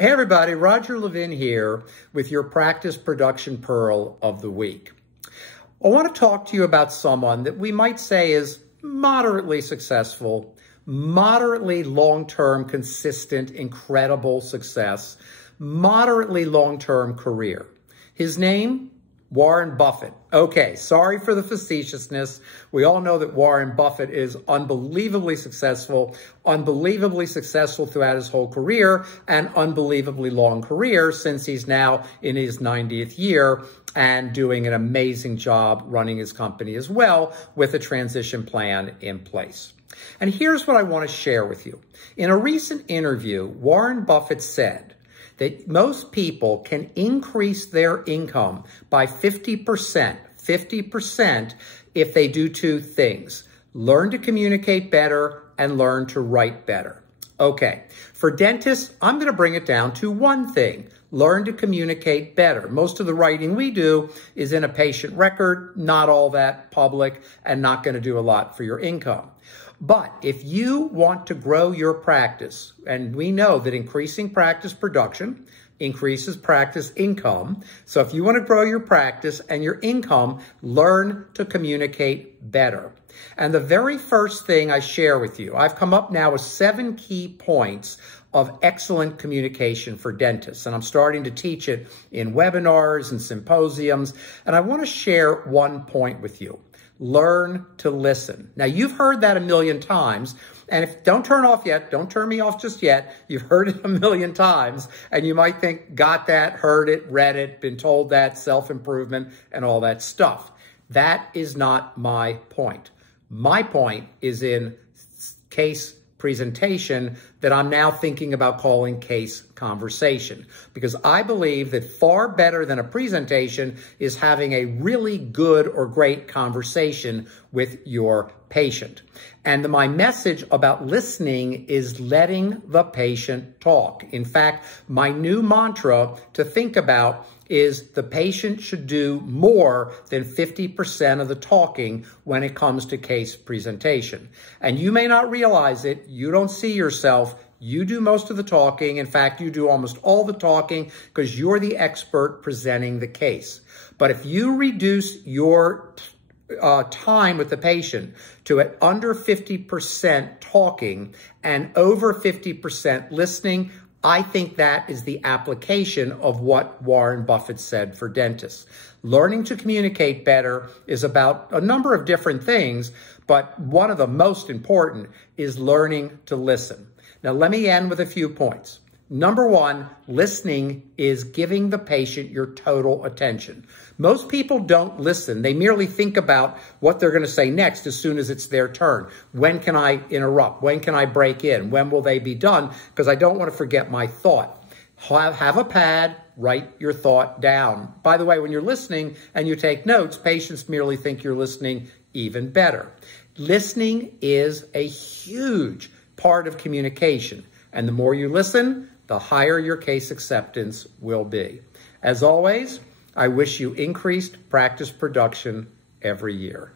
Hey everybody, Roger Levin here with your Practice Production Pearl of the Week. I want to talk to you about someone that we might say is moderately successful, moderately long-term, consistent, incredible success, moderately long-term career. His name, Warren Buffett. Okay, sorry for the facetiousness. We all know that Warren Buffett is unbelievably successful throughout his whole career, and unbelievably long career since he's now in his 90th year and doing an amazing job running his company as well with a transition plan in place. And here's what I want to share with you. In a recent interview, Warren Buffett said that most people can increase their income by 50% if they do two things: learn to communicate better and learn to write better. Okay, for dentists, I'm going to bring it down to one thing: learn to communicate better. Most of the writing we do is in a patient record, not all that public, and not going to do a lot for your income. But if you want to grow your practice, and we know that increasing practice production increases practice income. So if you want to grow your practice and your income, learn to communicate better. And the very first thing I share with you, I've come up now with 7 key points of excellent communication for dentists. And I'm starting to teach it in webinars and symposiums. And I want to share one point with you. Learn to listen. Now, you've heard that a million times. And don't turn off yet. Don't turn me off just yet. You've heard it a million times. And you might think, got that, heard it, read it, been told that, self-improvement, and all that stuff. That is not my point. My point is in case presentation that I'm now thinking about calling case conversation, because I believe that far better than a presentation is having a really good or great conversation with your patient. And my message about listening is letting the patient talk. In fact, my new mantra to think about is the patient should do more than 50% of the talking when it comes to case presentation. And you may not realize it. You don't see yourself. You do most of the talking. In fact, you do almost all the talking because you're the expert presenting the case. But if you reduce your time with the patient to at under 50% talking and over 50% listening, I think that is the application of what Warren Buffett said for dentists. Learning to communicate better is about a number of different things, but one of the most important is learning to listen. Now, let me end with a few points. Number one, listening is giving the patient your total attention. Most people don't listen. They merely think about what they're going to say next as soon as it's their turn. When can I interrupt? When can I break in? When will they be done? Because I don't want to forget my thought. Have a pad, write your thought down. By the way, when you're listening and you take notes, patients merely think you're listening even better. Listening is a huge part of communication. And the more you listen, the higher your case acceptance will be. As always, I wish you increased practice production every year.